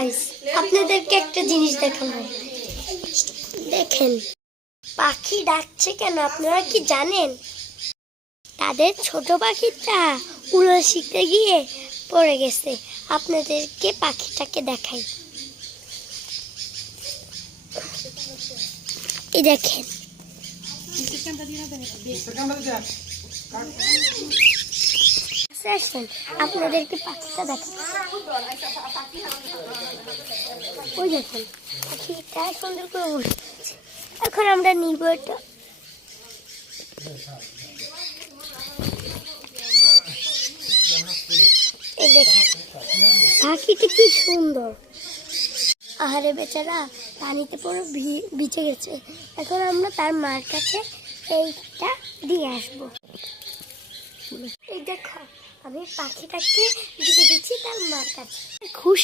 Guys, আপনাদেরকে একটা জিনিস দেখাবো। দেখেন পাখি ডাকছে কেন আপনারা কি জানেন? তাদের ছোট পাখিটা উড়ো শিখতে গিয়ে পড়ে গেছে। আপনাদেরকে পাখিটাকে দেখাই। এই দেখেন, আসেন আপনাদেরকে পাখিটা দেখাই। ওই দেখেন পাখিটা সুন্দর করে বসে আছে। এখন আমরা নিব এটা। এই দেখেন পাখিটা কি সুন্দর। আহারে বেচারা পানিতে পুরো ভিজে গেছে। এখন আমরা তার মার কাছে এইটা দিয়ে আসবো। এই দেখো আমি পাখিটাকে দিয়ে দিচ্ছি তার মার কাছে। খুশি।